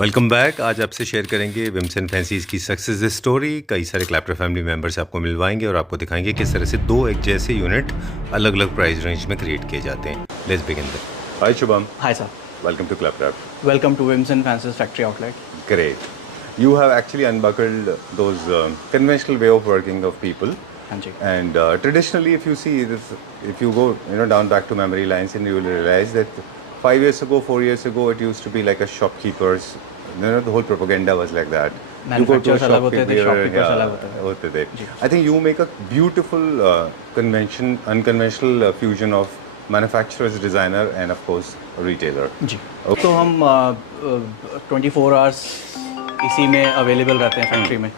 Welcome back. आज आपसे share करेंगे विम्स एंड फैंसीज़ की सक्सेस स्टोरी। कई सारे क्लैप्टर फैमिली मेंबर्स आपको मिलवाएंगे और आपको दिखाएंगे किस तरह से दो एक जैसे यूनिट अलग अलग प्राइस रेंज में क्रिएट किए जाते हैं। Let's begin the hi Shubham. Hi sir, welcome to Clapter. welcome to Wims and Fancy's factory outlet. Great. You have actually unbuckled those conventional way of working of people. हाँ जी. And traditionally, if you see this, if you go, down back to memory lines, and you will realize that 5 years ago, 4 years ago, it used to be like a shopkeepers. The whole propaganda was like that. Manufacturers अलग होते थे, shopkeepers अलग होते थे. I think you make a beautiful unconventional fusion of manufacturer's designer and of course retailer. जी. तो हम 24 hours इसी में अवेलेबल रहते हैं फैक्ट्री में.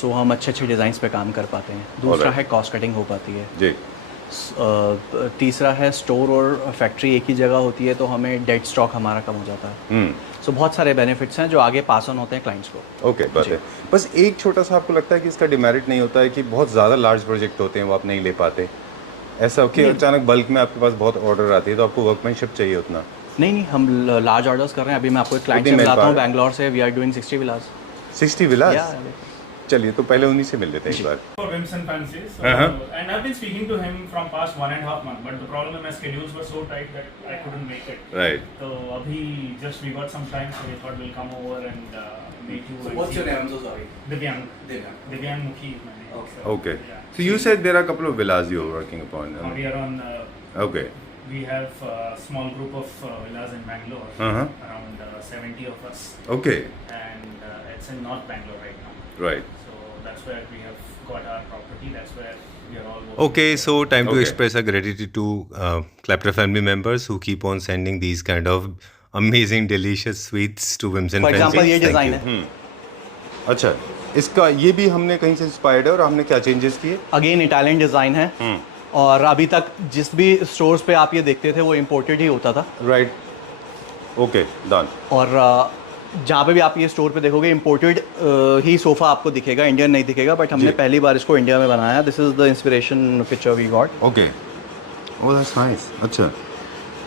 सो हम अच्छे डिज़ाइंस पे काम कर पाते हैं. दूसरा है कॉस्ट कटिंग हो पाती है जी. तीसरा है स्टोर और फैक्ट्री एक ही जगह होती है तो हमें डेड स्टॉक हमारा कम हो जाता है. सो बहुत सारे बेनिफिट्स हैं जो आगे पास ऑन होते हैं क्लाइंट्स को. ओके, बात है. बस एक छोटा सा आपको लगता है कि इसका डिमेरिट नहीं होता है कि बहुत ज़्यादा लार्ज प्रोजेक्ट होते हैं वो आप नहीं ले पाते, ऐसा कि अचानक बल्क में आपके पास बहुत ऑर्डर आती है तो आपको वर्कमैनशिप चाहिए उतना? नहीं, हम लार्ज ऑर्डर्स कर रहे हैं. अभी मैं आपको एक क्लाइंट से मिलाता हूँ बैंगलोर से. वी आर डूइंग 60 विलास. 60 विलास? चलिए तो पहले उन्हीं से मिल लेते हैं एक बार. For Wims and Fancies, and I've been speaking to him from past 1.5 months, but the problem is my schedules were so tight that I couldn't make it. Right. So abhi just we got some time, so we thought we'll come over and meet you. So what's your name? I'm so sorry. Divyang. Divyang Mukhi is my name. Okay. Okay. Yeah. So you said there are a couple of villas you are working upon. We are on. Okay. We have a small group of villas in Bangalore. Around 70 of us. Okay. And it's in North Bangalore right now. Right. So that's where we have got our property. That's where we are all working. Okay, so time to express our gratitude to Clapter family members who keep on sending these kind of amazing, delicious sweets to Wims and For Fancies. example, ये Thank design you. है. अच्छा, इसका ये भी हमने कहीं से inspired है और हमने क्या चेंजेस किए? अगेन इटालियन डिज़ाइन है. और अभी तक जिस भी स्टोर्स पे आप ये देखते थे वो इम्पोर्टेड ही होता था. राइट. Okay, done. और जहाँ पे भी आप ये स्टोर पे देखोगे इम्पोर्टेड ही सोफ़ा आपको दिखेगा, इंडियन नहीं दिखेगा. बट हमने पहली बार इसको इंडिया में बनाया. This is the inspiration picture we got. Okay. Oh, that's nice. अच्छा.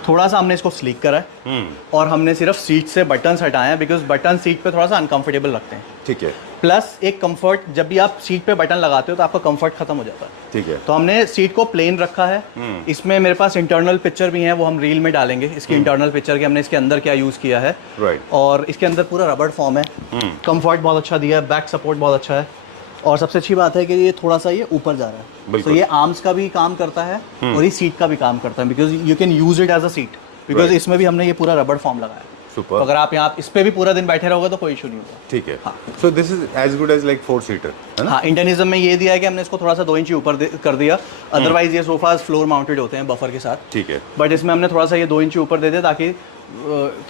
थोड़ा सा हमने इसको स्लीक करा है और हमने सिर्फ सीट से बटन्स हटाए हैं बिकॉज बटन सीट पे थोड़ा सा अनकंफर्टेबल लगते हैं. ठीक है. प्लस एक कंफर्ट, जब भी आप सीट पे बटन लगाते हो तो आपका कंफर्ट खत्म हो जाता है. ठीक है. तो हमने सीट को प्लेन रखा है. इसमें मेरे पास इंटरनल पिक्चर भी है, वो हम रील में डालेंगे. इसकी इंटरनल पिक्चर की हमने इसके अंदर क्या यूज़ किया है. राइट. और इसके अंदर पूरा रबड़ फॉर्म है. कंफर्ट बहुत अच्छा दिया है, बैक सपोर्ट बहुत अच्छा है. और सबसे अच्छी बात है कि ये थोड़ा सा ये ऊपर जा रहा है. तो ये आर्म्स का भी काम करता है और ये सीट का भी काम करता है because you can use it as a seat because इसमें भी हमने ये पूरा रबड़ फॉर्म लगाया है. तो अगर आप यहाँ इस पे भी पूरा दिन बैठे रहोगे तो कोई इशू नहीं होगा. ठीक है. So this is as good as like 4 seater. हाँ, इंडियनिज्म में ये दिया है कि हमने इसको थोड़ा सा 2 इंच ऊपर कर दिया. अदरवाइज ये सोफाज फ्लोर माउंटेड होते हैं बफर के साथ. ठीक है. बट इसमें हमने थोड़ा सा ये 2 इंच ऊपर दे दिया ताकि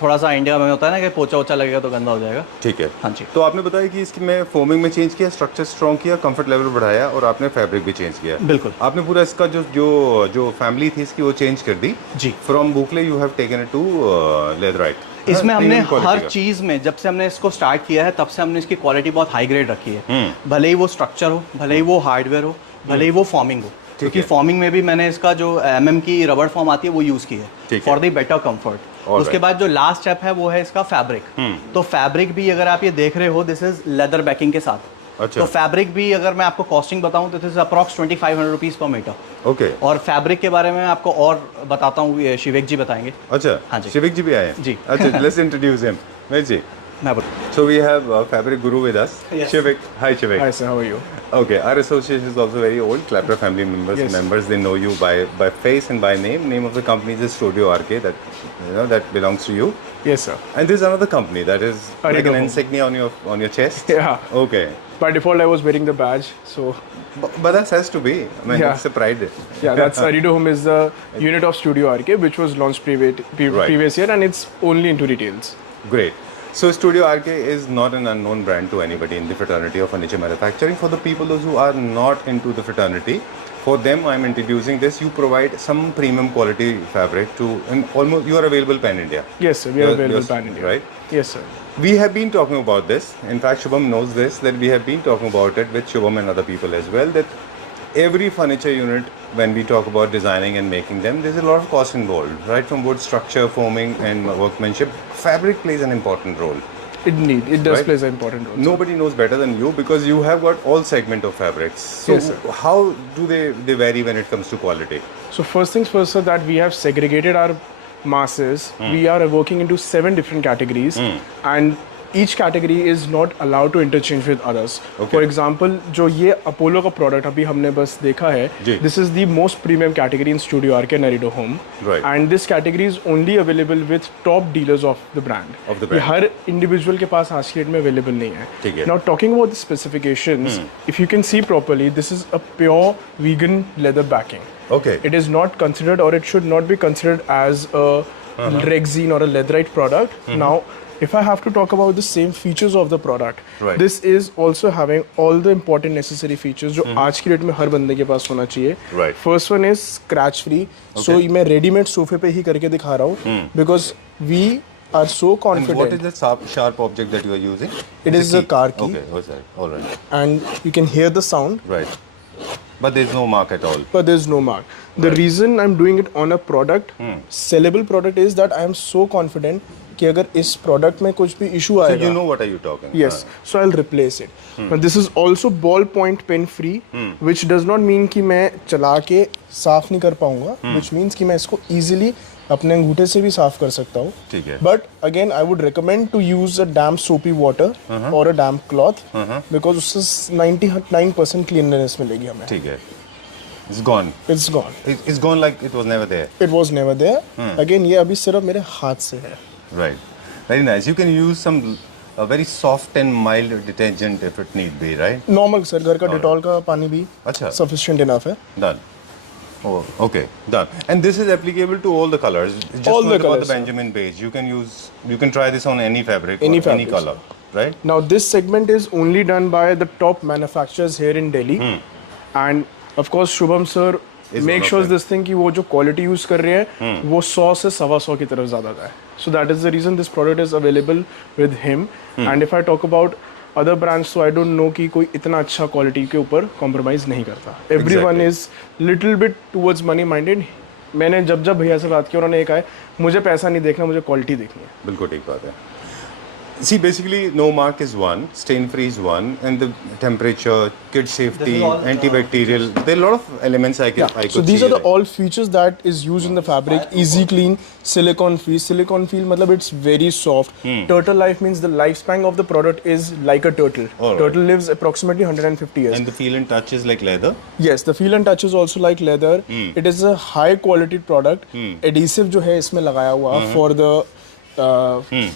थोड़ा सा इंडिया में होता है ना कि पोचा वोचा लगेगा तो गंदा हो जाएगा. ठीक है. हाँ जी. तो आपने बताया कि इसकी मैं फोमिंग में चेंज किया, स्ट्रक्चर स्ट्रॉन्ग किया, कंफर्ट लेवल बढ़ाया और आपने फैब्रिक भी चेंज किया. बिल्कुल. आपने पूरा इसका जो जो जो फैमिली थी इसकी वो चेंज कर दी. जी. From boucle you have taken it to leatherite. इसमें हमने हर चीज़ में जब से हमने इसको स्टार्ट किया है तब से हमने इसकी क्वालिटी बहुत हाई ग्रेड रखी है. भले ही वो स्ट्रक्चर हो, भले ही वो हार्डवेयर हो, भले ही वो फॉर्मिंग हो. क्योंकि फॉर्मिंग में भी मैंने इसका जो की रबड़ फॉर्म आती है वो यूज़ की है फॉर द बेटर कंफर्ट. उसके बाद जो लास्ट स्टेप है वो है इसका फैब्रिक. तो फैब्रिक भी अगर आप ये देख रहे हो दिस इज लेदर बैकिंग के साथ. अच्छा. तो फैब्रिक भी अगर मैं आपको कॉस्टिंग बताऊं तो दिस इज अप्रॉक्स 2500 रुपीज़ पर मीटर. ओके. और फैब्रिक के बारे में आपको और बताता हूँ, शिवेक जी बताएंगे. अच्छा. हाँ जी. शिवेक जी भी आए हैं. जी. अच्छा, लेट्स इंट्रोड्यूस हिम. मैं जी. So we have Fabric Guru with us. Yes. Shivik. Hi Shivik. Hi sir, how are you? Okay, our association is also very old. Clapter family members, Yes. they know you by face and by name. Name of the company is Studio RK. That belongs to you. Yes sir. And this is another company that is like Arido an Home. insignia on your chest. Yeah. Okay. By default, I was wearing the badge, so But that has to be. I mean, Yeah. it's a pride. yeah, that's Arido Home is the unit of Studio RK, which was launched previous year, and it's only into retails. Great. So Studio RK is not an unknown brand to anybody in the fraternity of furniture manufacturing. For the people those who are not into the fraternity, for them I'm introducing this. You provide some premium quality fabric to, and almost you are available pan India. Yes sir, we are available pan India. Right? Yes sir. We have been talking about this. In fact, Shubham knows this, that we have been talking about it with Shubham and other people as well, that every furniture unit, when we talk about designing and making them, there's a lot of cost involved, right? From wood structure, foaming and workmanship, fabric plays an important role. It does Right. plays an important role. Nobody knows better than you because you have got all segment of fabrics. So Yes, sir. how do they vary when it comes to quality? So first things first, sir, that we have segregated our masses. We are working into 7 different categories, and each category is not allowed to interchange with others. Okay. For example, जो ये Apollo का product अभी हमने बस देखा है, जी. this is the most premium category in Studio RK Narido Home, Right. and this category is only available with top dealers of the brand. Of the ये brand. हर individual के पास आज की डेट में अवेलेबल नहीं है. ठीक है. Now talking about the specifications, if you can see properly, this is a pure vegan leather backing. Okay. It is not considered, or it should not be considered as a Rexine or a leatherite product. Now, if I have to talk about the same features of the product, Right. this is also having all the important necessary features जो आज की date में हर बंदे के पास होना चाहिए. Right. First one is scratch free. So Okay. मैं readymade सोफे पे ही करके दिखा रहा हूँ because we are so And confident. what is the sharp object that you are using? It It's is a car key. Okay, what's that? All right. And you can hear the sound. Right. But there's no mark at all. But there's no mark. The reason I'm doing it on a product, sellable product, is that I am so confident कि अगर इस product में कुछ भी issue So आएगा, you know what are you talking? yes, so I'll replace it. But this is also ball point pen free, which does not mean कि मैं चला के साफ नहीं कर पाऊंगा, which means कि मैं इसको easily अपने अंगूठे से भी साफ कर सकता हूँ. ठीक है. But again, I would recommend to use a damp soapy water or a damp cloth because उससे 99% cleanliness मिलेगी हमें. ठीक है. It's gone. It's gone. It's gone like it was never there. It was never there. Again, ये अभी सिर्फ मेरे हाथ से है. Right. Very nice. You can use some a very soft and mild detergent if it need be, right? Normal sir घर का Dettol का पानी भी अच्छा. sufficient enough है. Done. Oh, okay, done. And this is applicable to all the colors. Just All the forget about colours, the Benjamin beige. You can try this on any fabric, Any or any fabrics. color, right? Now this segment is only done by the top manufacturers here in Delhi, and of course Shubham sir Is make one of sure them. this thing कि वो जो quality use कर रहे हैं वो 100 से 125 की तरफ ज़्यादा है. So that is the reason this product is available with him. And if I talk about other brands, so I don't know कि कोई इतना अच्छा quality के ऊपर compromise नहीं करता. Everyone Exactly. is little bit towards money minded. मैंने जब भैया से बात की उन्होंने ये कहा है मुझे पैसा नहीं देखना, मुझे क्वालिटी देखनी है. बिल्कुल ठीक बात है. See, basically, no mark is one, stain free is one, and the temperature, kid safety, This is all, antibacterial. There are a lot of elements I could So these see are the there. all features that is used in the fabric. Easy clean, silicone free. Silicone free मतलब it's very soft. Turtle life means the lifespan of the product is like a turtle. Alright. Turtle lives approximately 150 years. And the feel and touch is like leather. Yes, the feel and touch is also like leather. It is a high quality product. Adhesive जो है इसमें लगाया हुआ for the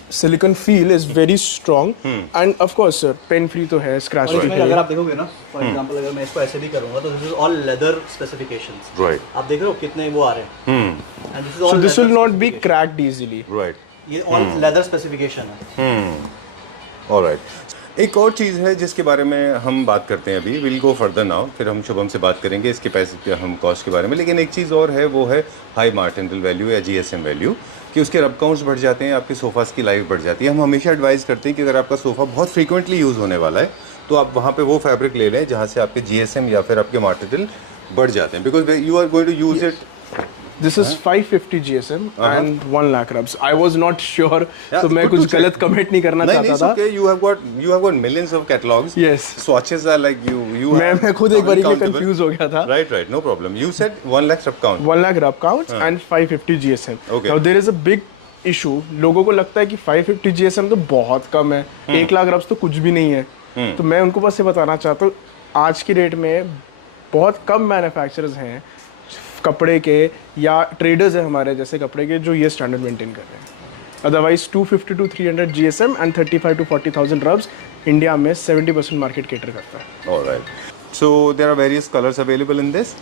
silicone feel is very strong. And of course sir, pen free तो है, scratch और free इसमें है. अगर आप देखोगे ना, फॉर एग्जांपल अगर मैं इसको ऐसे भी करूंगा तो this is all leather specifications. Right. आप देख रहे हो कितने वो आ रहे हैं. And this is So all this will not be cracked easily. Right. ये ऑल लेदर स्पेसिफिकेशन है. Alright. एक और चीज़ है जिसके बारे में हम बात करते हैं अभी. Will go further now. फिर हम शुभम से बात करेंगे इसके पैसे हम कॉस्ट के बारे में. लेकिन एक चीज़ और है, वो है हाई मार्टिनल वैल्यू या GSM वैल्यू, कि उसके रब काउंट्स बढ़ जाते हैं, आपके सोफ़ास की लाइफ बढ़ जाती है. हम हमेशा एडवाइस करते हैं कि अगर आपका सोफ़ा बहुत फ्रीक्वेंटली यूज़ होने वाला है तो आप वहाँ पे वो फैब्रिक ले लें जहाँ से आपके GSM या फिर आपके मार्टिनल बढ़ जाते हैं, because you are going to use it. This is 550 GSM and 1 lakh rubs. I was not sure, तो मैं good to कुछ check. गलत कमेंट नहीं करना नहीं, चाहता it's था. okay. You have got millions of catalogs. Yes. Swatches are like you मैं खुद एक बार के uncountable. कंफ्यूज हो गया था. Right, no problem. You said 1 lakh rub count. 1 lakh rub counts and 550 GSM. Okay. Now there is a big issue. लोगों को लगता है कि 550 GSM तो बहुत कम है. 1 लाख रब्स तो कुछ भी नहीं है. तो मैं उनको बस ये बताना चाहता हूँ, आज की डेट में बहुत कम मैन्युफैक्चरर्स हैं कपड़े के या ट्रेडर्स हैं हमारे जैसे कपड़े के जो ये स्टैंडर्ड मेंटेन कर रहे हैं. Otherwise 250 to 300 GSM and 35 to 40,000 rubs India में 70% मार्केट केटर करता है. All right. So there are various colors available in this.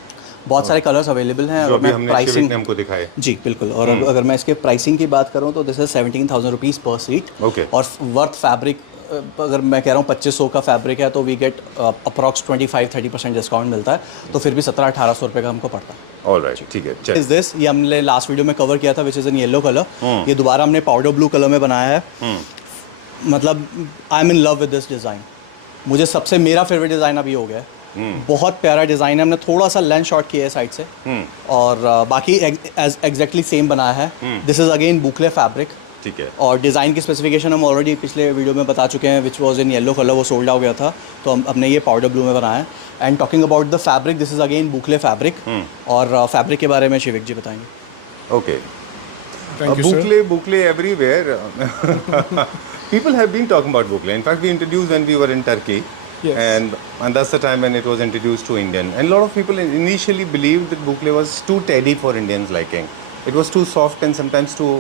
बहुत सारे कलर्स अवेलेबल हैं. जो और अभी मैं हमने प्राइसिंग ने हमको दिखाए. जी बिल्कुल. और अगर मैं इसके प्राइसिंग की बात करूं तो this is 17,000 rupees per seat. Okay. और वर्थ फैब्रिक अगर मैं कह रहा हूँ 2500 का फैब्रिक है तो वी गेट अप्रॉक्स 25-30% डिस्काउंट मिलता है, तो फिर भी 1700-1800 रुपये का हमको पड़ता है. All right. ठीक है. चल. इज दिस, ये हमने लास्ट वीडियो में कवर किया था which is in yellow colour. ये दोबारा हमने पाउडर ब्लू कलर में बनाया है. मतलब I am in love with this design. मुझे सबसे मेरा फेवरेट डिज़ाइन अभी हो गया है. बहुत प्यारा डिज़ाइन है. हमने थोड़ा सा लेंथ शॉर्ट किया है साइड से और बाकी एग्जैक्टली सेम बनाया है. This is again boucle fabric. ठीक है। और डिज़ाइन की स्पेसिफिकेशन हम ऑलरेडी पिछले वीडियो में बता चुके हैं, which was in yellow colour, वो सोल्ड आउट गया था, तो हमने ये पाउडर ब्लू में बनाया है। And talking about the fabric, this is again boucle fabric, और फैब्रिक के बारे में शिविक जी बताएंगे। Okay, Thank you, sir. Bukle everywhere. People have been talking about Bukle. In fact, we introduced when we were in Turkey. Yes. And that's the time when it was introduced to Indian. And a lot of people initially believed that Bukle was too teddy for Indians' liking. It was too soft and sometimes too,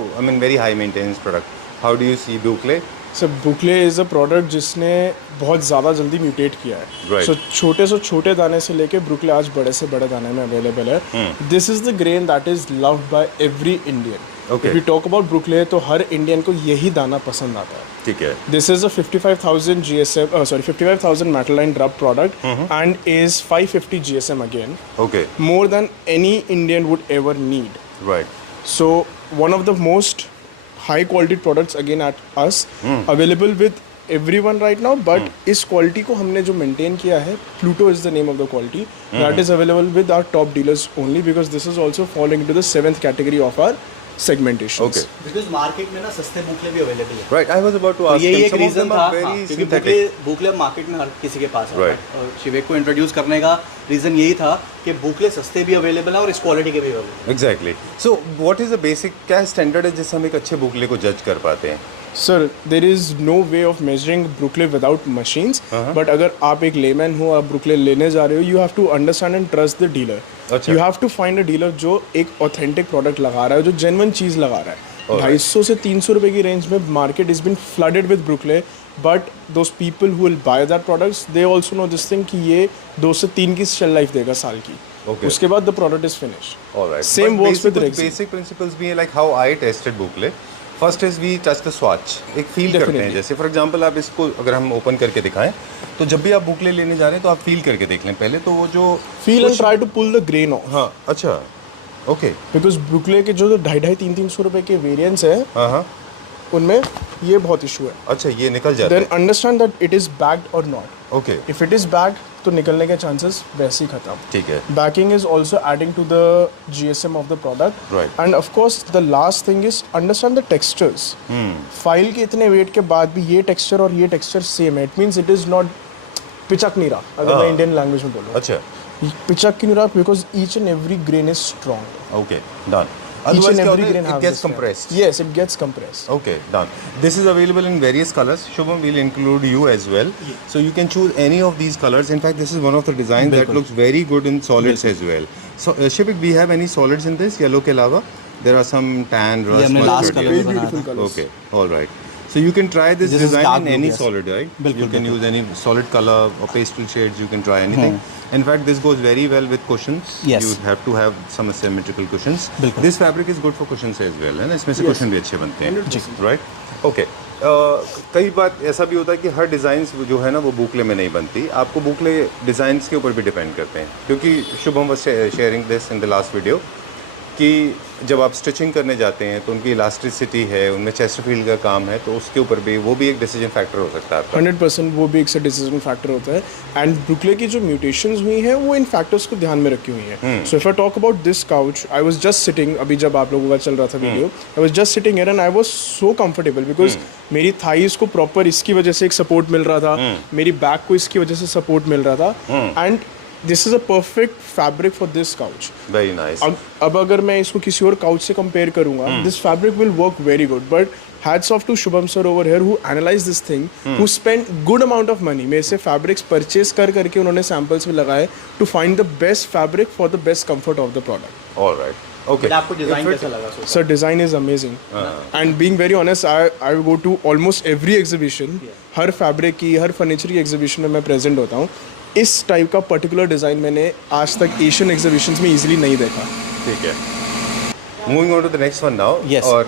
very high maintenance product. How do you see Bukle? Sir boucle is a product जिसने बहुत ज़्यादा जल्दी mutate किया है। Right. सो छोटे से छोटे दाने से लेके बुकले आज बड़े से बड़े दाने में अवेलेबल है। This is the grain that is loved by every Indian. Okay. If you talk about boucle तो हर इंडियन को यही दाना पसंद आता है। ठीक है। This is a 55,000 GSM, 55,000 metal line rub product and is 550 GSM again. Okay. More than any Indian would ever need. Right. So one of the most high quality products again at us, available with everyone right now. But इस quality को हमने जो maintain किया है, Pluto is the name of the quality, that is available with our top dealers only, because this is also falling into the 7th category of our segmentation. Okay. Because market में ना सस्ते बुकले भी available है। Right. I was about to तो ask. यही him. एक Some of reason them था, are very क्योंकि synthetic. बुकले मार्केट में हर किसी के पास है। Right. और शिवेक को इंट्रोड्यूस करने का रीज़न यही था कि बुकले सस्ते भी अवेलेबल है और इस क्वालिटी के भी available. Exactly. So, what is the basic? क्या स्टैंडर्ड है जिससे हम एक अच्छे बुकले को जज कर पाते हैं? Sir, there is no way of measuring Brooklyn without machines. But अगर आप एक layman हो, आप Brooklyn लेने जा रहे हो, you have to understand and trust the dealer. अच्छा। You have to find a dealer जो एक authentic product लगा रहा है, जो genuine चीज़ लगा रहा है। 250 से 300 रुपए की रेंज में market is been flooded with boucle, but those people who will buy that products they also know this thing कि ये 2 से 3 की शेल लाइफ देगा साल की। Okay. उसके बाद the product is finished. Alright. Same But works with basic- Rexy. Basic principles भी है, like how I tested Bukle. First is we touch the swatch. एक फील करते हैं, Definitely. जैसे फॉर एग्जांपल आप इसको अगर हम ओपन करके दिखाएं, तो जब भी आप बुकले लेने जा रहे हैं तो आप फील करके देख लें पहले, तो वो जो फील एंड कुछ- try to pull the grain off. हाँ, अच्छा, ओके, बिकॉज ब्रुकले के जो 250-300 रुपए के वेरिएंट्स है, हाँ, उनमें ये बहुत इशू है। अच्छा, ये निकल जाता देन है, understand that it is bagged और not. Okay, if it is bagged तो निकलने के चांसेस वैसे ही खत्म। ठीक है, Backing is also adding to the GSM of the product. Right. And of course, the last thing is understand the textures. File के इतने वेट के बाद भी ये टेक्सचर और ये टेक्सचर सेम है, it means it is not पिचक नहीं रहा, अगर मैं इंडियन लैंग्वेज में बोलूँ। अच्छा, पिचक क्यों नहीं रहा? Because each and every grain is strong. Okay, done. Each Otherwise and क्या every होता है? grain It has gets this compressed. Yes, it gets compressed. Okay, done. This is available in various colors. Shubham will include you as well. So you can choose any of these colors. In fact, this is one of the designs that looks very good in solids as well. So Shivik, we have any solids in this? Yellow के अलावा? There are some tan, rust, हमने last mustard. color yes. भी बनाया था। colors. Okay, all right. So you can try this This is design dark in blue, any yes. solid, right? बिल्कुल, You can use any solid color or pastel shades. You can try anything. In fact, this goes very well with cushions. Yes. You have to have some asymmetrical cushions. बिल्कुल। This fabric is good for cushions as well, है ना? इसमें से cushion भी अच्छे बनते हैं, 100%. right? Okay. कई बार ऐसा भी होता है कि हर डिज़ाइंस जो है ना वो बुकले में नहीं बनती, आपको बुकले डिज़ाइंस के ऊपर भी डिपेंड करते हैं, क्योंकि Shubham was sharing this in the last video कि जब आप स्टिचिंग करने जाते हैं तो उनकी इलास्टिसिटी है, उनमें चेस्टरफील्ड का काम है, तो उसके ऊपर भी वो भी एक डिसीजन फैक्टर हो सकता है आपका। 100% वो भी एक डिसीजन फैक्टर होता है। एंड ब्रुकले की जो म्यूटेशंस हुई हैं वो इन फैक्टर्स को ध्यान में रखी हुई हैं। So if I talk about this couch, I was just sitting, अभी जब आप लोगों का चल रहा था video, I was just sitting here and I was so comfortable because मेरी थाइज को प्रॉपर इसकी वजह से एक सपोर्ट मिल रहा था, मेरी बैक को इसकी वजह से सपोर्ट मिल रहा था, and this is a perfect fabric for this couch. Very nice. अब अगर मैं इसको किसी और काउच से कंपेयर करूंगा, this fabric will work very good, but hats off to Shubham sir over here who analyse this thing, who spend good amount of money. मेरे से फैब्रिक्स परचेज करके उन्होंने सैम्पल्स भी लगाए to find the best fabric for the best comfort of the product. Alright, okay. आपको design कैसा लगा? Sir, design is amazing. And being very honest, I go to almost every exhibition. Her fabric की, हर furniture की exhibition में मैं present होता हूँ। इस टाइप का पर्टिकुलर डिज़ाइन मैंने आज तक एशियन एग्जीबिशंस में इजीली नहीं देखा। ठीक है, moving on to the next one now. Yes. और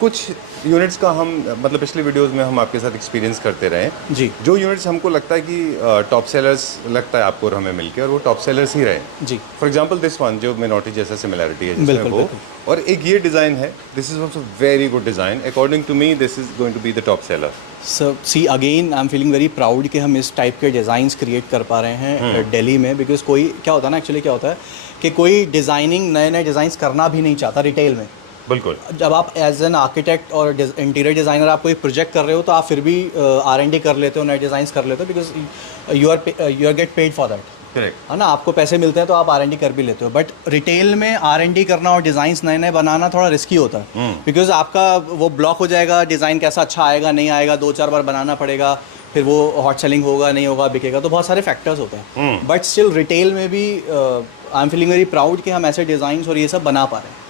कुछ यूनिट्स का हम मतलब पिछले वीडियोस में हम आपके साथ एक्सपीरियंस करते रहे हैं जी। जो यूनिट्स हमको लगता है कि टॉप सेलर्स लगता है आपको और हमें मिलके, और वो टॉप सेलर्स ही रहे। जी। फॉर एग्जांपल दिस वन जो मिनोटी जैसा सिमिलैरिटी है जिसमें बिल्कुल, वो, और एक ये डिज़ाइन है, this is also very good design, according to me this is going to be the top seller. Sir see again I am feeling very proud कि हम इस टाइप के डिज़ाइंस क्रिएट कर पा रहे हैं दिल्ली में, बिकॉज कोई क्या होता है ना, एक्चुअली क्या होता है कि कोई डिज़ाइनिंग नए नए डिज़ाइंस करना भी नहीं चाहता रिटेल में, बिल्कुल। जब आप एज एन आर्किटेक्ट और इंटीरियर डिज़ाइनर आप कोई प्रोजेक्ट कर रहे हो तो आप फिर भी R&D कर लेते हो, नए डिज़ाइंस कर लेते हो, because you are get paid for that, correct. है ना। आपको पैसे मिलते हैं तो आप R&D कर भी लेते हो। बट रिटेल में R&D करना और डिज़ाइंस नए नए बनाना थोड़ा रिस्की होता है, बिकॉज आपका वो ब्लॉक हो जाएगा, डिज़ाइन कैसा अच्छा आएगा नहीं आएगा, 2-4 बार बनाना पड़ेगा, फिर वो हॉट सेलिंग होगा नहीं होगा, बिकेगा, तो बहुत सारे फैक्टर्स होते हैं। बट स्टिल रिटेल में भी आई एम फीलिंग वेरी प्राउड कि हम ऐसे डिज़ाइंस और ये सब बना पा रहे हैं।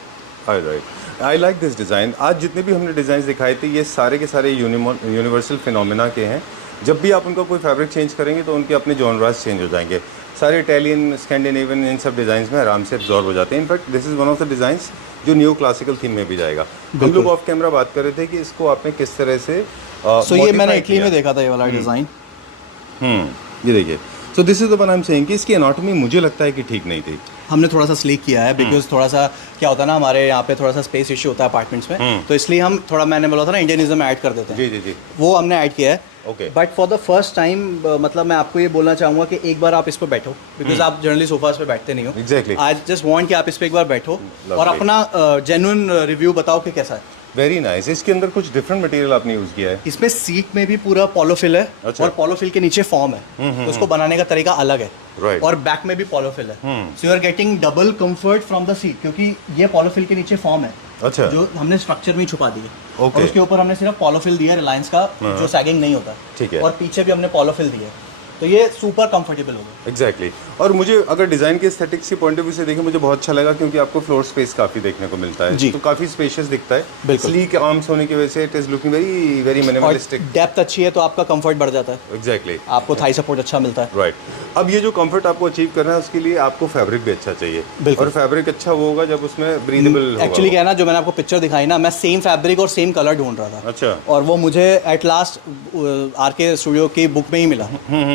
Right, I like this design. आज जितने भी हमने डिज़ाइन दिखाए थे ये सारे के सारे यूनिवर्सल फिनोमेना के हैं। जब भी आप उनका कोई फैब्रिक चेंज करेंगे तो उनके अपने जॉनरास चेंज हो जाएंगे। सारे इटालियन, स्कैंडिनेवियन, इन सब डिज़ाइंस में आराम से एब्जॉर्ब हो जाते हैं। In fact this is one of the designs जो न्यू क्लासिकल थीम में भी जाएगा। हम लोग ऑफ कैमरा बात कर रहे थे कि इसको आपने किस तरह से सो ये मैंने इटली में देखा था ये वाला डिज़ाइन। ये देखिए, सो this is the one I am saying कि इसकी एनाटॉमी मुझे लगता है कि ठीक नहीं थी। हमने थोड़ा सा स्लीक किया है, बिकॉज थोड़ा सा क्या होता है ना, हमारे यहाँ पे थोड़ा सा स्पेस इशू होता है अपार्टमेंट्स में, तो इसलिए हम थोड़ा, मैंने बोला था ना, इंडियनिज्म ऐड कर देते हैं। जी जी जी, वो हमने ऐड किया है। Okay. But for the first time मतलब मैं आपको ये बोलना चाहूँगा कि एक बार आप इस पर बैठो, बिकॉज आप जनरली सोफास पे बैठते नहीं हो। एग्जैक्टली। आई जस्ट वांट कि आप इस पर एक बार बैठो और अपना जेन्युइन रिव्यू बताओ कि कैसा है। Very nice. इसके अंदर कुछ डिफरेंट मटेरियल आपने यूज़ किया है। इसमें सीट में भी पूरा पॉलोफिल है, अच्छा। और पॉलोफिल के नीचे फॉर्म है, तो उसको बनाने का तरीका अलग है। Right. और बैक में भी पॉलोफिल है, so you are getting double comfort from the seat, क्योंकि ये पॉलोफिल के नीचे फॉर्म है, अच्छा, जो हमने स्ट्रक्चर में ही छुपा दी है। Okay. और उसके ऊपर हमने सिर्फ पॉलोफिल दिया है रिलायंस का, जो सैगिंग नहीं होता। ठीक है। और पीछे भी हमने पॉलोफिल दिया है, तो ये सुपर कंफर्टेबल होगा। एग्जैक्टली। और मुझे अगर डिज़ाइन के एस्थेटिक्स के पॉइंट ऑफ व्यू से देखें, मुझे बहुत अच्छा लगा, क्योंकि आपको फ्लोर स्पेस काफ़ी देखने को मिलता है, जी। तो काफ़ी स्पेशियस दिखता है। बिल्कुल। स्लीक आर्म्स होने की वजह से it is looking very very और मिनिमलिस्टिक। डेप्थ अच्छी है तो आपका कंफर्ट बढ़ जाता है, एग्जैक्टली, आपको थाई सपोर्ट अच्छा मिलता है। राइट। अब ये जो कंफर्ट आपको अचीव करना है, उसके लिए आपको फैब्रिक भी अच्छा चाहिए। बिल्कुल। और फैब्रिक अच्छा वो होगा जब उसमें ब्रीदेबल होगा। एक्चुअली क्या है ना, जो मैंने आपको पिक्चर दिखाई ना, मैं सेम फैब्रिक और सेम कलर ढूंढ रहा था। अच्छा। और वो मुझे एट लास्ट RK स्टूडियो की बुक में ही मिला।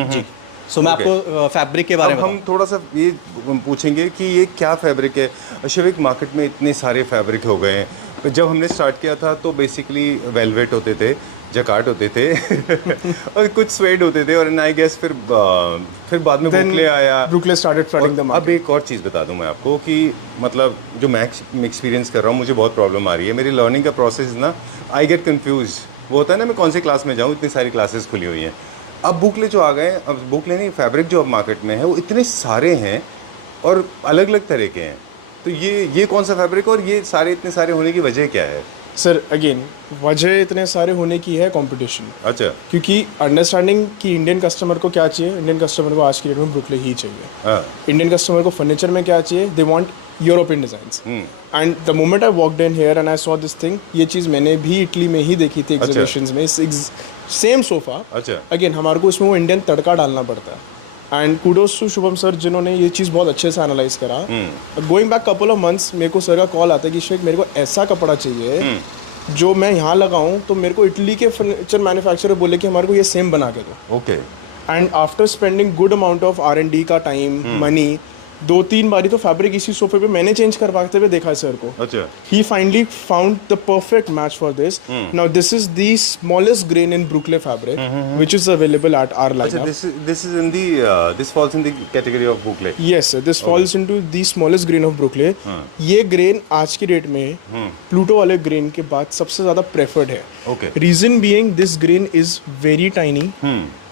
जी। सो मैं आपको फैब्रिक के बारे में हम थोड़ा सा ये पूछेंगे कि ये क्या फैब्रिक है। शिविक मार्केट में इतने सारे फैब्रिक हो गए हैं। जब हमने स्टार्ट किया था तो बेसिकली वेलवेट होते थे, जकार्ड होते थे और कुछ स्वेड होते थे, और आई गेस फिर बाद में बुकले आया। ब्रुकले स्टार्टेड फ्लडिंग द मार्केट। अब एक और चीज़ बता दूं मैं आपको कि मतलब जो मैं एक्सपीरियंस कर रहा हूँ, मुझे बहुत प्रॉब्लम आ रही है। मेरी लर्निंग का प्रोसेस ना, आई गेट कंफ्यूज। वो होता है ना, मैं कौन सी क्लास में जाऊँ, इतनी सारी क्लासेस खुली हुई हैं। अब बुकले जो आ गए, अब बुकले नहीं, फैब्रिक जो अब मार्केट में है वो इतने सारे हैं और अलग अलग तरह के हैं। तो ये कौन सा फैब्रिक, और ये सारे इतने सारे होने की वजह क्या है? सर अगेन वजह इतने सारे होने की है कंपटीशन। अच्छा। क्योंकि अंडरस्टैंडिंग कि इंडियन कस्टमर को क्या चाहिए, इंडियन कस्टमर को आज की डेट में ब्रुकले ही चाहिए। हाँ। इंडियन कस्टमर को फर्नीचर में क्या चाहिए, they want European designs. And the moment I walked in here and I saw this thing, ये चीज़ मैंने भी इटली में ही देखी थी एग्जीबिशंस में, सेम सोफा। अच्छा। अगेन हमारे को इसमें वो इंडियन तड़का डालना पड़ता है। And kudos to Shubham sir, जिन्होंने ये चीज़ बहुत अच्छे से एनालाइज करा। Going back couple of months मेरे को सर का कॉल आता है कि शेख मेरे को ऐसा कपड़ा चाहिए जो मैं यहाँ लगाऊं तो मेरे को इटली के फर्नीचर मैन्युफैक्चरर बोले कि हमारे को ये सेम बना के दो। Okay. And after spending good amount of R&D का टाइम, मनी, 2-3 बारी तो फैब्रिक इसी सोफे पे मैंने चेंज करवाते हुए देखा है सर को। अच्छा। He finally found the perfect match for this. Now this is the smallest grain in Brooklyn fabric, which is available at our अच्छा, lineup. this is in the this falls in the category of बुकले। Yes sir, this falls into the smallest grain of Brooklyn. ये grain आज की date में Pluto वाले grain के बाद सबसे ज़्यादा प्रेफर्ड है। Okay. Reason being this grain is very tiny.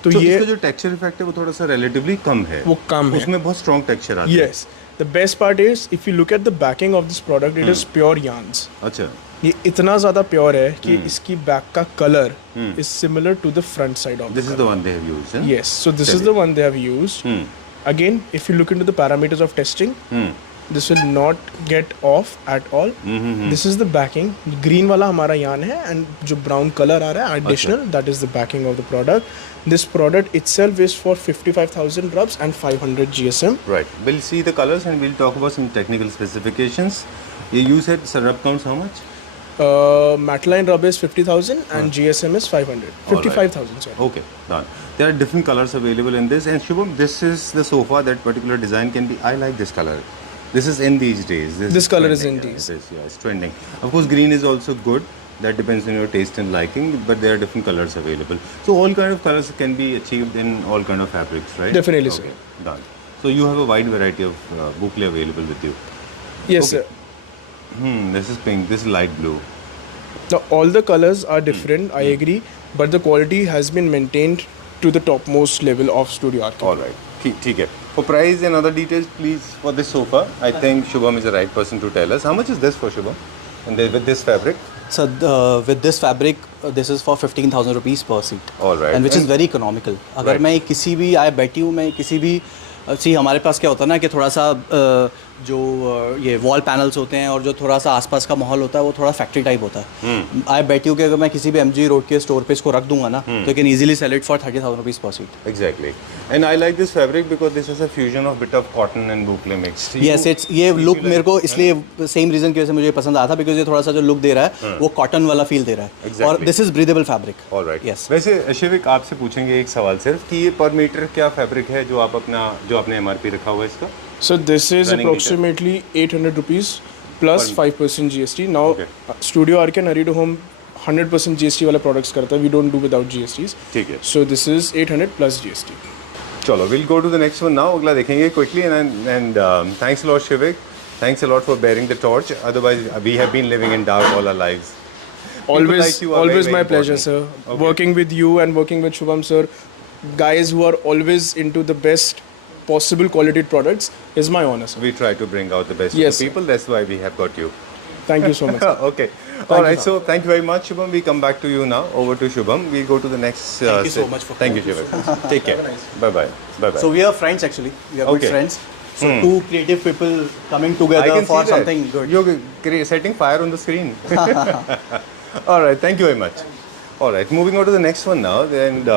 तो तो ये इसका जो टेक्सचर इफेक्ट है वो थोड़ा सा रिलेटिवली कम है। वो कम है। उसमें बहुत स्ट्रॉन्ग टेक्सचर आता है। Yes. The best part is if you look at the backing of this product, it is pure yarns. अच्छा। ये इतना ज़्यादा प्योर है कि इसकी बैक का colour is similar to the front side of this is the one they have used. Yes, so this is the one they have used. Again, if you look into the parameters of testing, this will not get off at all. This is the backing. Green वाला हमारा यान है, and जो brown color आ रहा है additional, that is the backing of the product. This product itself is for 55,000 rubs and 500 GSM. Right. We'll see the colors and we'll talk about some technical specifications. You said sir, rub counts how much? Matline rub is 50,000 and GSM is 500. 55,000, sorry. Okay, done. There are different colors available in this, and Shubham, this is the sofa. That particular design can be. I like this color. This is in these days. This color is in trending. these. It is, yeah, it's trending. Of course, green is also good. That depends on your taste and liking, but there are different colors available. So all kind of colors can be achieved in all kind of fabrics, right? Definitely, okay. Done. So you have a wide variety of boucle available with you. Yes, Okay. sir. This is pink. This is light blue. Now, all the colors are different, I agree, but the quality has been maintained to the topmost level of Studio RK. All right. ठीक है. For price and other details, please, for this sofa, I think Shubham is the right person to tell us. How much is this for Shubham? And with this fabric? So with this fabric, this is for 15,000 rupees per seat. All right. And which is very economical. अगर Right. मैं किसी भी बैठी हूँ, मैं किसी भी हमारे पास क्या होता है ना कि थोड़ा सा जो ये वॉल पैनल्स होते हैं और जो थोड़ा सा आसपास का माहौल होता है वो थोड़ा फैक्ट्री टाइप होता है. आई बैठी हूँ कि अगर मैं किसी भी MG रोड के स्टोर पे इसको रख दूंगा ना तो can easily sell it for 30,000 rupees per seat. Exactly. And I like this fabric because this is a fusion of bit of cotton and boucle mixed. Yes it's ये look मेरे को इसलिए सेम रीज़न की वजह से मुझे पसंद आया था बिकॉज ये थोड़ा सा जो लुक दे रहा है वो कॉटन वाला फील दे रहा है. Exactly. और this is breathable fabric. All right. Yes. वैसे शिविक आपसे पूछेंगे एक सवाल सिर्फ कि ये पर मीटर क्या फैब्रिक है जो आपने MRP रखा हुआ है इसका? So this is Running approximately 800 rupees plus 5% GST. Now, Okay. Studio RK and Arido Home 100% GST वाला products करता है. We don't do without GSTs. ठीक है. So this is 800 plus GST. चलो we'll go to the next one now. अगला देखेंगे quickly and thanks a lot Shivik. Thanks a lot for bearing the torch. Otherwise we have been living in dark all our lives. People like you are Always very, my very pleasure, important. sir. Okay. Working with you and working with Shubham sir, guys who are always into the best possible quality products is my honor, sir. We try to bring out the best Yes, of the people. That's why we have got you. Thank you so much. Sir. Okay. All right. So thank you very much, Shubham. We come back to you now. Over to Shubham. We go to the next. Thank you so much for Thank you, Shubham. Take care. Bye bye. Bye bye. So we are friends actually. We are Okay. good friends. So two creative people coming together for something good. You're setting fire on the screen. All right. Thank you very much. All right. Moving on to the next one now. And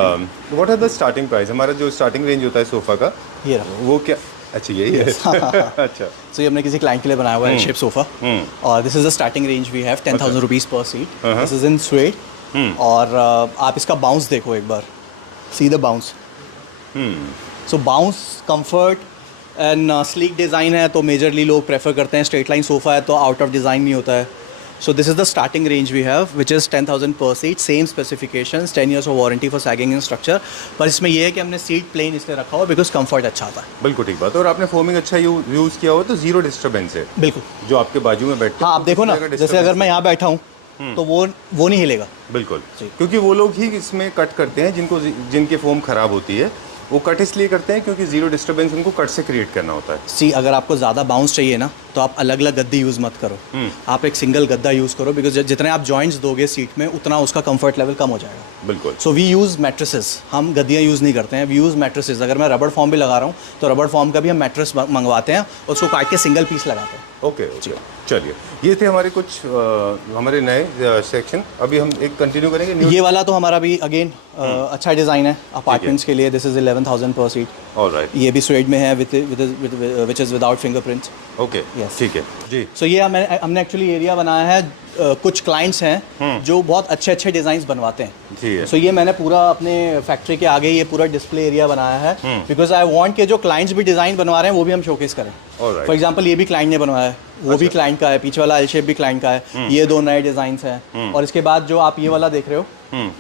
what are the starting price? हमारा जो starting range होता है sofa का ये रहा. वो क्या? अच्छा यही है. अच्छा. So ये हमने किसी क्लाइंट के लिए बनाया हुआ है शेप सोफा. और this is the starting range we have 10,000 rupees per seat. This is in suede. और आप इसका बाउंस देखो एक बार. See the bounce. So bounce comfort and sleek design है तो मेजरली लोग प्रेफर करते हैं. स्ट्रेट लाइन सोफ़ा है तो आउट ऑफ डिज़ाइन नहीं होता है. So this is the starting range we have, which is 10,000 per seat, same specifications, 10 years of warranty for sagging and structure. पर इसमें ये है कि हमने सीट प्लेन इसलिए रखा हुआ बिकॉज कंफर्ट अच्छा आता है. बिल्कुल ठीक बात. और आपने फोमिंग अच्छा यूज़ किया हुआ तो जीरो डिस्टर्बेंस है. बिल्कुल. जो आपके बाजू में बैठते हाँ आप देखो ना, जैसे अगर मैं यहाँ बैठा हूँ तो वो नहीं हिलेगा. बिल्कुल. क्योंकि वो लोग ही इसमें कट करते हैं जिनके फोम खराब होती है. वो कट इसलिए करते हैं क्योंकि जीरो डिस्टर्बेंस उनको कट से क्रिएट करना होता है. सी अगर आपको ज़्यादा बाउंस चाहिए ना तो आप अलग अलग गद्दी यूज़ मत करो. आप एक सिंगल गद्दा यूज़ करो बिकॉज जितने आप जॉइंट्स दोगे सीट में उतना उसका कंफर्ट लेवल कम हो जाएगा. बिल्कुल. So we use mattresses. हम गद्दियाँ यूज़ नहीं करते हैं. We use mattresses. अगर मैं रबड़ फॉर्म भी लगा रहा हूँ तो रबड़ फॉर्म का भी हम मैट्रेस मंगवाते हैं और उसको काट के सिंगल पीस लगाते हैं. ओके. चलिए ये थे हमारे कुछ हमारे नए सेक्शन. अभी हम एक कंटिन्यू करेंगे. ये वाला तो हमारा भी अगेन अच्छा डिज़ाइन है अपार्टमेंट्स के लिए. दिस इज़ 11,000 पर सीट. ऑलराइट. ये भी स्वेड में है which is without fingerprints. Okay. ठीक है जी. सो ये हमने एक्चुअली एरिया बनाया है. कुछ क्लाइंट्स हैं जो बहुत अच्छे अच्छे डिज़ाइंस बनवाते हैं. जी है. सो ये मैंने पूरा अपने फैक्ट्री के आगे ये पूरा डिस्प्ले एरिया बनाया है बिकॉज आई वांट के जो क्लाइंट्स भी डिज़ाइन बनवा रहे हैं वो भी हम शोकेस करें. फॉर एग्जांपल ये भी क्लाइंट ने बनवाया है. वो भी क्लाइंट का है. पीछे वाला एल शेप भी क्लाइंट का है. ये दो नए डिज़ाइंस हैं. और इसके बाद जो आप ये वाला देख रहे हो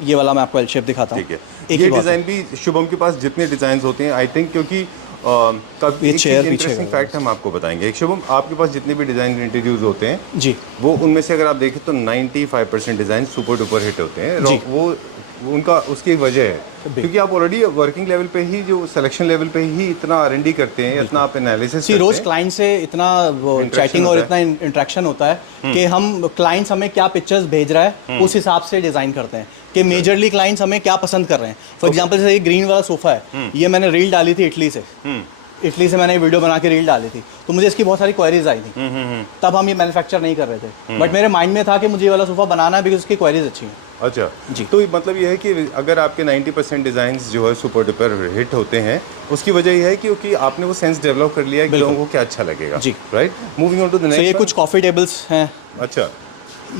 ये वाला मैं आपको एल शेप दिखाता हूँ. ठीक है. ये डिज़ाइन भी शुभम के पास जितने डिज़ाइन होते हैं आई थिंक क्योंकि ये चेयर पीछे इंटरेस्टिंग फैक्ट हम आपको बताएंगे. एक शुभम आपके पास जितने भी डिज़ाइन इंट्रोड्यूस होते हैं जी वो उनमें से अगर आप देखें तो 95% डिज़ाइन सुपर डुपर हिट होते हैं. वो उनका उसकी एक वजह है क्योंकि आप ऑलरेडी वर्किंग लेवल पे ही जो सिलेक्शन लेवल पे ही इतना R&D करते हैं. इतना आप एनालिसिस करते हैं. रोज क्लाइंट से इतना चैटिंग और इतना इंटरेक्शन होता है कि हम क्लाइंट्स हमें क्या पिक्चर्स भेज रहा है उस हिसाब से डिज़ाइन करते हैं कि मेजरली क्लाइंट्स हमें क्या पसंद कर रहे हैं. फॉर एग्जांपल जैसे ये ग्रीन वाला सोफ़ा है ये मैंने रील डाली थी इटली से मैंने वीडियो बना के रील डाली थी तो मुझे इसकी बहुत सारी क्वेरीज आई थी. तब हम ये मैन्युफैक्चर नहीं कर रहे थे बट मेरे माइंड में था कि मुझे ये वाला सोफ़ा बनाना है बिकॉज उसकी क्वेरीज अच्छी हैं. अच्छा जी. तो मतलब ये है कि अगर आपके 90% डिज़ाइंस जो है सुपर डुपर हिट होते हैं उसकी वजह ये है क्योंकि आपने वो सेंस डेवलप कर लिया है कि लोगों को क्या अच्छा लगेगा. जी. Right. Moving on to the next. ये कुछ कॉफ़ी टेबल्स हैं. अच्छा.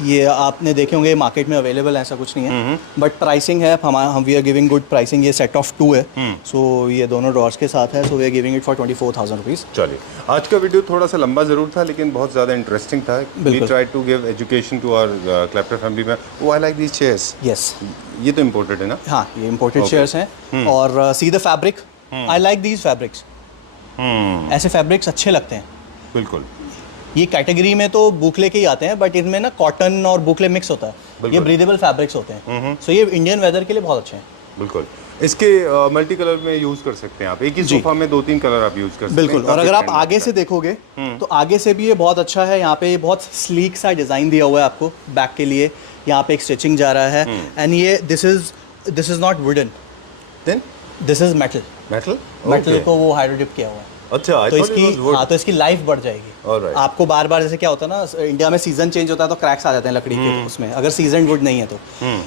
ये आपने देखे होंगे मार्केट में अवेलेबल है. ऐसा कुछ नहीं है बट प्राइसिंग है. हम we are giving good pricing. ये सेट ऑफ 2 है. सो ये दोनों ड्रॉर्स के साथ है. So we are giving it for 24,000 rupees. चलिए आज का वीडियो थोड़ा सा लंबा ज़रूर था लेकिन बहुत ज़्यादा इंटरेस्टिंग था. We try to give education to our Clapter family में. वो I like these chairs. Yes ये तो इम्पोर्टेड है ना. हाँ ये इम्पोर्टेड चेयर्स हैं. और see the fabric. I like these fabrics. ऐसे फैब्रिक्स अच्छे लगते हैं. बिल्कुल. ये कैटेगरी में तो बुकले के ही आते हैं, बट इनमें ना कॉटन और बुकले मिक्स होता है, ये ब्रीदेबल फैब्रिक्स होते हैं, सो ये इंडियन वेदर के लिए बहुत अच्छे हैं। बिल्कुल, इसके मल्टी कलर में यूज कर सकते हैं आप, एक ही सोफा में 2-3 कलर आप यूज कर सकते हैं। बिल्कुल, और अगर आप आगे से देखोगे तो आगे से भी ये बहुत अच्छा है। यहाँ पे ये बहुत स्लीक सा डिज़ाइन दिया हुआ है आपको बैक के लिए, यहाँ पे एक स्टिचिंग जा रहा है, एंड ये this is not wooden, then this is metal metal को वो हाइड्रोडिप किया हुआ है। अच्छा, तो इसकी लाइफ बढ़ जाएगी। Alright. आपको बार बार जैसे क्या होता है ना, इंडिया में सीजन चेंज होता है तो क्रैक्स आ जाते हैं लकड़ी के उसमें, अगर सीजन वुड नहीं है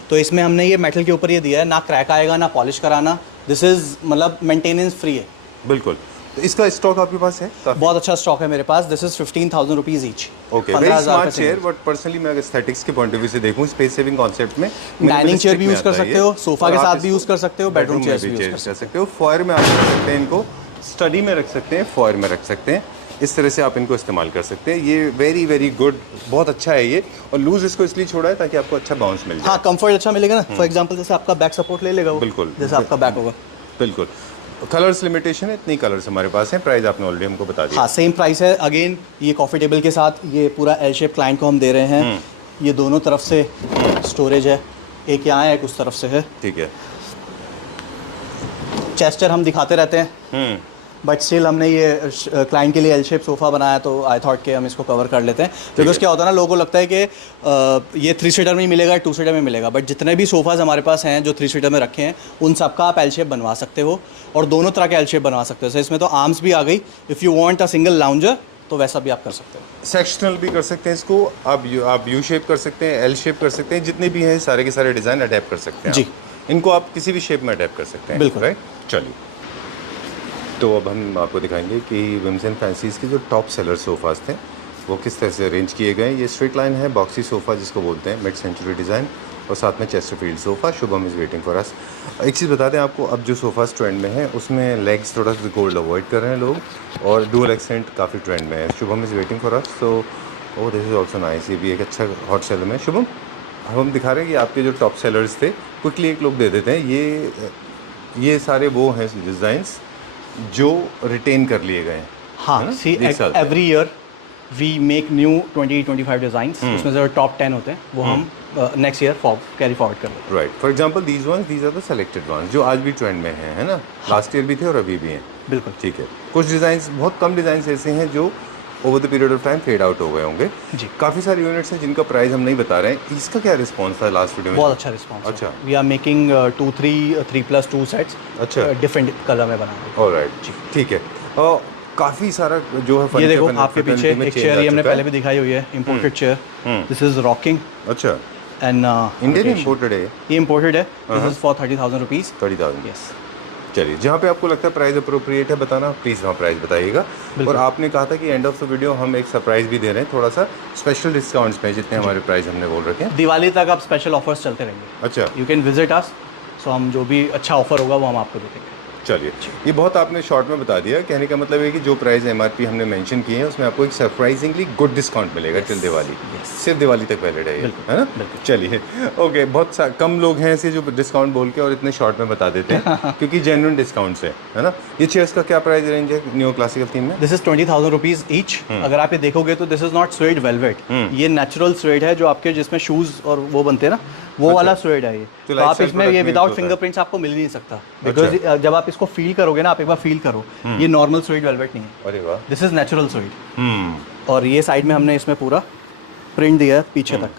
तो इसमें हमने ये मेटल के ऊपर ये दिया है, ना क्रैक आएगा ना पॉलिश कराना, दिस इज मतलब मेंटेनेंस फ्री है। बिल्कुल। तो इसका स्टॉक आपके पास है? बहुत अच्छा स्टॉक है मेरे पास, this is 15,000 rupees each. Okay, very smart chair, but personally मैं एस्थेटिक्स के पॉइंट ऑफ व्यू से देखूं, स्पेस सेविंग कॉन्सेप्ट में डाइनिंग चेयर भी यूज कर सकते हो, सोफा के साथ भी यूज कर सकते हो, बेडरूम चेयर भी यूज कर सकते हो, फॉयर में आप रख सकते हैं इनको, स्टडी में रख सकते हैं, फॉयर में रख सकते हैं, इस तरह से आप इनको इस्तेमाल कर सकते हैं। ये वेरी वेरी गुड, बहुत अच्छा है ये। और लूज इसको इसलिए छोड़ा है ताकि आपको अच्छा बाउंस मिल जाए। हाँ, कंफर्ट अच्छा मिलेगा ना। फॉर एग्जांपल जैसे आपका बैक सपोर्ट ले लेगा वो, बिल्कुल, जैसे आपका बैक होगा। बिल्कुल। कलर्स लिमिटेशन है, इतनी कलर्स हमारे पास हैं, प्राइस आपने ऑलरेडी हमको बता दिया। हाँ, सेम प्राइस है। अगेन ये कॉफ़ी टेबल के साथ ये पूरा एल शेप क्लाइंट को हम दे रहे हैं। ये दोनों तरफ से स्टोरेज है, एक यहाँ है एक उस तरफ से है। ठीक है। चेस्टर हम दिखाते रहते हैं, बट स्टिल हमने ये क्लाइंट के लिए एल शेप सोफ़ा बनाया, तो आई थॉट कि हम इसको कवर कर लेते हैं। बिकॉज क्या होता है ना, लोगों को लगता है कि ये 3 सीटर में ही मिलेगा, 2 सीटर में मिलेगा, बट जितने भी सोफ़ाज़ हमारे पास हैं जो 3 सीटर में रखे हैं, उन सब का आप एल शेप बनवा सकते हो, और दोनों तरह के एल शेप बनवा सकते हो। इसमें तो आर्म्स भी आ गई, if you want a single lounger तो वैसा भी आप कर सकते हो। सेक्शनल भी कर सकते हैं इसको, आप यू शेप कर सकते हैं, एल शेप कर सकते हैं, जितने भी हैं सारे के सारे डिज़ाइन अडेप्ट कर सकते हैं जी। इनको आप किसी भी शेप में अडेप्ट कर सकते हैं। बिल्कुल, राइट। चलिए, तो अब हम आपको दिखाएंगे कि विम्स एंड फैंसीज़ के जो टॉप सेलर सोफ़ाज़ थे वो किस तरह से अरेंज किए गए। ये स्ट्रेट लाइन है, बॉक्सी सोफ़ा जिसको बोलते हैं, मिड सेंचुरी डिज़ाइन, और साथ में Chesterfield sofa. Shubham is waiting for us. एक चीज़ बता दें आपको, अब जो सोफ़ाज़ ट्रेंड में है उसमें लेग्स थोड़ा सा गोल्ड अवॉइड कर रहे हैं लोग, और डुअल एक्सेंट काफ़ी ट्रेंड में है। Shubham is waiting for us, so oh this is also nice. ये भी एक अच्छा हॉट सेलर में। शुभम, हम दिखा रहे हैं कि आपके जो टॉप सेलर्स थे, क्विकली एक लोग दे देते हैं। ये सारे वो हैं डिज़ाइंस जो रिटेन कर लिए गए हैं। हाँ, see every year we make new 20-25 designs, उसमें जो टॉप 10 होते हैं वो हम नेक्स्ट ईयर कैरी फॉरवर्ड कर लेते हैं। Right. For example these are the selected ones जो आज भी ट्रेंड में हैं, है ना? लास्ट ईयर भी थे और अभी भी हैं। बिल्कुल, ठीक है। कुछ डिज़ाइंस, बहुत कम डिज़ाइंस ऐसे हैं जो over the period of time fade out हो गए होंगे जी। काफ़ी सारे यूनिट्स हैं जिनका प्राइस हम नहीं बता रहे हैं। इसका क्या रिस्पॉन्स था लास्ट वीडियो में? बहुत अच्छा रिस्पॉन्स। अच्छा, वी आर मेकिंग 3+2 सेट्स, अच्छा, डिफरेंट कलर में बना रहे हैं। ऑलराइट जी, ठीक है। और काफ़ी सारा जो है, ये देखो आपके पीछे एक चेयर ये हमने पहले भी दिखाई हुई है, imported chair, this is rocking. अच्छा, एंड इंडियन इम्पोर्टेड है? ये इम्पोर्टेड है, this is for 30,000 rupees. 30,000, yes. चलिए, जहाँ पे आपको लगता है प्राइस अप्रोप्रिएट है बताना, प्लीज़ वहाँ प्राइस बताइएगा। और आपने कहा था कि एंड ऑफ द वीडियो हम एक सरप्राइज भी दे रहे हैं, थोड़ा सा स्पेशल डिस्काउंट्स में, जितने हमारे प्राइस हमने बोल रखे हैं। दिवाली तक आप स्पेशल ऑफर्स चलते रहेंगे। अच्छा, यू कैन विजिट अस, सो हम जो भी अच्छा ऑफर होगा वो हम आपको दे देंगे। चलिए, ये बहुत आपने शॉर्ट में बता दिया। कहने का मतलब है कि जो प्राइस MRP हमने मेंशन किए हैं उसमें आपको एक सरप्राइजिंगली गुड डिस्काउंट मिलेगा टिल दिवाली। सिर्फ दिवाली तक वैलिड है ये, है ना? चलिए, ओके। बहुत कम लोग हैं ऐसे जो डिस्काउंट बोल के और इतने शॉर्ट में बता देते हैं क्योंकि जेन्युइन डिस्काउंट्स है ना? ये चेयर्स का क्या प्राइस रेंज है न्यू क्लासिकल थीम में? This is 20,000 rupees each. अगर आप ये देखोगे तो this is not swayed velvet, ये नेचुरल स्वेड है जो आपके जिसमें शूज़ और वो बनते हैं ना, वो वाला स्वेड है ये। तो आप इसमें ये विदाउट फिंगरप्रिंट्स आपको मिल नहीं सकता, बिकॉज जब आप इसको फील करोगे ना, आप एक बार फील करो, ये नॉर्मल स्वेड वेलवेट नहीं है। अरे वाह, दिस इज नेचुरल स्वेड। और ये साइड में हमने इसमें पूरा प्रिंट दिया है पीछे तक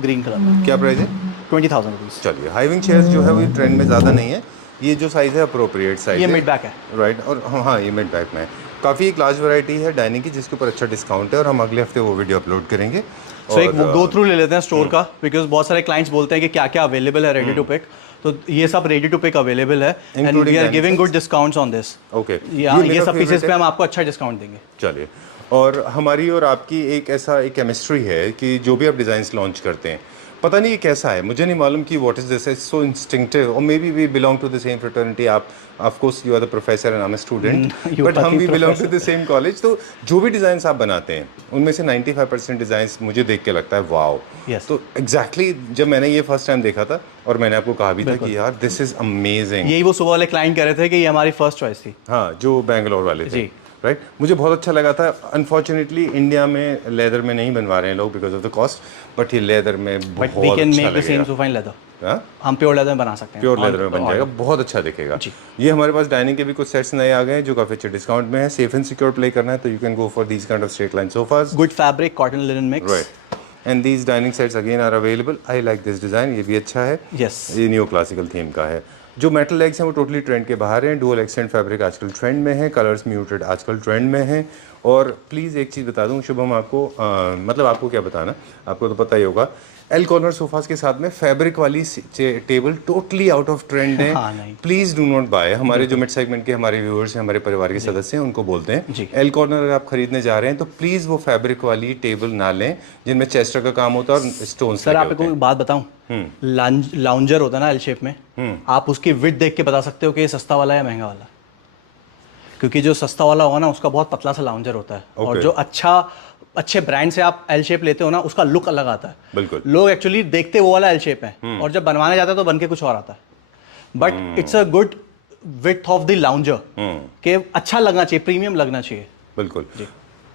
ग्रीन कलर। क्या प्राइस है? 20,000 रुपीज़। चलिए, हाईविंग चेयर्स जो है वो ट्रेंड में ज़्यादा नहीं है। ये जो साइज़ है अप्रोप्रिएट साइज़ ये है, मिड बैक है। राइट। और हाँ, ये मिड बैक में है। काफ़ी एक लार्ज वैरायटी है डाइनिंग की जिसके ऊपर अच्छा डिस्काउंट है, और हम अगले हफ्ते वो वीडियो अपलोड करेंगे। सो एक गो थ्रू ले लेते हैं स्टोर का, बिकॉज बहुत सारे क्लाइंट्स बोलते हैं कि क्या क्या अवेलेबल है रेडी टू पिक, तो ये सब रेडी टू पिक अवेलेबल है, and we are giving good discounts on this. Okay, ये सब पीसेस पे हम आपको अच्छा डिस्काउंट देंगे। चलिए, और हमारी और आपकी एक ऐसा एक केमिस्ट्री है कि जो भी आप डिज़ाइंस लॉन्च करते हैं, पता नहीं ये कैसा है, मुझे नहीं मालूम कि what is this, is so instinctive, और maybe we belong to the same fraternity. आप of course you are the professor and I am a student, but हम भी belong to the same college. तो जो भी designs आप बनाते हैं उनमें से 95% डिज़ाइंस मुझे देख के लगता है वाओ। तो एग्जैक्टली जब मैंने ये फर्स्ट टाइम देखा था, और मैंने आपको कहा भी था कि यार दिस इज अमेजिंग। यही वो सुबह वाले क्लाइंट कह रहे थे कि ये हमारी फर्स्ट चॉइस थी। हाँ, जो बेंगलोर वाले थे। राइट मुझे बहुत अच्छा लगा था। अनफॉर्चुनेटली इंडिया में लेदर में नहीं बनवा रहे हैं लोग because of the cost, but ये लेदर में बट वी बहुत कैन अच्छा मेक द सेम लगेगा। सोफा इन लेदर। हाँ? हम प्योर लेदर में बना सकते हैं, प्योर लेदर में बन जाएगा, बहुत अच्छा दिखेगा। ये हमारे पास डाइनिंग के भी कुछ सेट्स नए आ गए हैं जो काफी अच्छे डिस्काउंट में है। सेफ एंड सिक्योर प्ले करना है तो you can go for these kind of straight line sofas. Good fabric, cotton linen mix, right and these dining sets again are available. I like this design, ये भी अच्छा है। Yes ये new classical theme का है। जो metal legs हैं वो टोटली ट्रेंड के बाहर हैं। डुअल एक्सेंट फैब्रिक आजकल ट्रेंड में है, कलर्स म्यूटेड आजकल ट्रेंड में है। और प्लीज़ एक चीज़ बता दूं शुभम आपको, मतलब आपको क्या बताना, आपको तो पता ही होगा, एल कॉर्नर सोफास के साथ में फैब्रिक वाली table totally out of trend है। हाँ, नहीं। Please do not buy. हमारे जो मिड सेगमेंट के हमारे व्यूअर्स हैं, हमारे परिवार के सदस्य हैं, उनको बोलते हैं एल कॉर्नर अगर आप खरीदने जा रहे हैं तो प्लीज़ वो फैब्रिक वाली टेबल ना लें जिनमें चेस्टर का काम होता है और स्टोन। सर आपको एक बात बताऊं, लाउंजर होता है ना एल शेप में, आप उसकी विड्थ देख के बता सकते हो कि ये सस्ता वाला है या महंगा वाला। क्योंकि जो सस्ता वाला होगा ना उसका बहुत पतला सा लाउंजर होता है, और जो अच्छे ब्रांड से आप एल शेप लेते हो ना उसका लुक अलग आता है। बिल्कुल लोग एक्चुअली देखते वो वाला एल शेप है और जब बनवाने जाते हैं तो बन के कुछ और आता है। But it's a good width of the lounger के अच्छा लगना चाहिए, प्रीमियम लगना चाहिए। बिल्कुल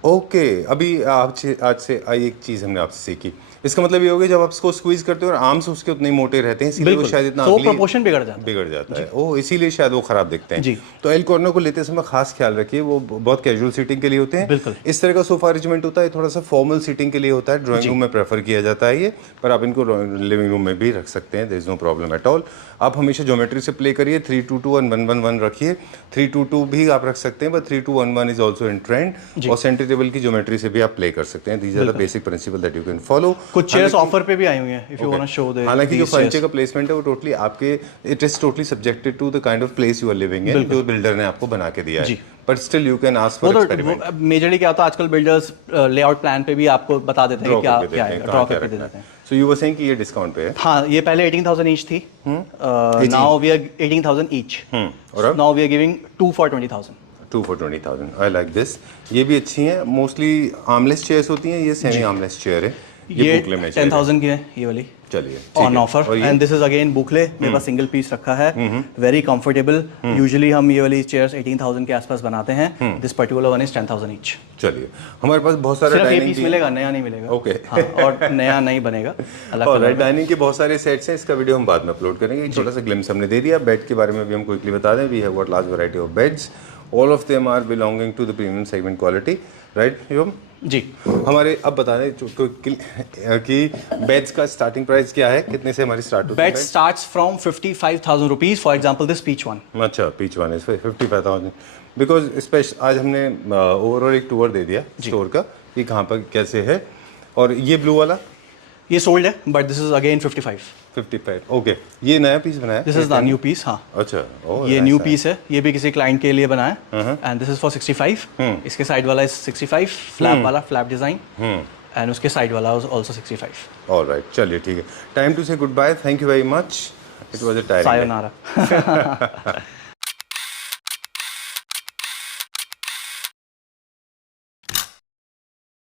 ओके। अभी आज से एक चीज़ हमने आपसे सीखी, इसका मतलब ये हो गया जब आप इसको स्क्वीज करते हो और आर्म्स उसके उतने ही मोटे रहते हैं इसीलिए वो शायद इतना तो प्रोपोर्शन बिगड़ जाता है। ओ इसीलिए शायद वो खराब दिखते हैं। तो एल कॉर्नर को लेते समय खास ख्याल रखिए, वो बहुत कैजुअल सीटिंग के लिए होते हैं। इस तरह का सोफा अरेंजमेंट होता है थोड़ा सा फॉर्मल सीटिंग के लिए होता है, ड्राइंग रूम में प्रेफर किया जाता है ये, पर आप इनको लिविंग रूम में भी रख सकते हैं, there is no problem at all. आप हमेशा ज्योमेट्री से प्ले करिए, 322 और 111 रखिए। 322 भी आप रख सकते हैं, but 3211 is also in trend. और सेंटर टेबल की ज्योमेट्री से भी आप प्ले कर सकते हैं। These are the basic principle that you can follow. कुछ चेयर्स ऑफर पे भी आई हुई हैं, if you want to show the. हालांकि जो फर्नीचर का प्लेसमेंट है वो टोटली आपके, it is totally subjected to the kind of place you are living in, जो बिल्डर ने आपको बना के दिया है। But still you can ask for experiment. Majorly क्या होता है आजकल बिल्डर्स लेआउट प्लान पे भी आपको बता देते हैं क्या है, ड्रॉ करके दे देते हैं। सो यू वर सेइंग कि ये डिस्काउंट पे है? हाँ, ये पहले 18,000 ईच थी, नाउ वी आर 18,000 ईच, और now we are giving 2 for 20,000। 2 for 20,000। I like this. ये भी अच्छी हैं, मोस्टली आर्मलेस चेयर्स होती हैं, ये सेमी आर्मलेस चेयर है। ये 10,000 की है ये वाली, चलिए on offer. And this is again boucle, मेरे पास सिंगल पीस रखा है, वेरी कंफर्टेबल। यूजुअली हम ये वाली चेयर्स 18,000 के आसपास बनाते हैं, this particular one is 10,000 each. चलिए हमारे पास बहुत सारे सिर्फ ये पीस मिलेगा, नया नहीं मिलेगा। ओके हाँ, और नया नहीं बनेगा, अलग अलग। डाइनिंग के बहुत सारे सेट्स हैं, इसका वीडियो हम बाद में अपलोड करेंगे। एक छोटा सा ग्लिम्स हमने दे दिया। बेड के बारे में भी हम क्विकली बता दें, we have got large variety of beds, all of them are belonging to the premium segment quality, right Yuvam ji. हमारे अब बता दें कि बेड्स का स्टार्टिंग प्राइस क्या है, कितने से हमारी स्टार्ट होती है? Bed starts from 55,000 rupees, for example this peach one. अच्छा, peach one is 55,000। Because special आज हमने ओवरऑल एक टूर दे दिया स्टोर का कि कहाँ पर कैसे है। और ये ब्लू वाला ये सोल्ड है, but this is again 55। Okay. ये नया पीस बनाया, this is the new piece. हाँ अच्छा, ये न्यू पीस है, ये भी किसी क्लाइंट के लिए बनाया है, एंड दिस इज फॉर 65। इसके साइड वाला इज 65, फ्लैप वाला, फ्लैप डिजाइन, एंड उसके साइड वाला इज आल्सो 65। ऑलराइट, चलिए ठीक है, time to say goodbye, thank you very much, it was a tiring. Sayonara.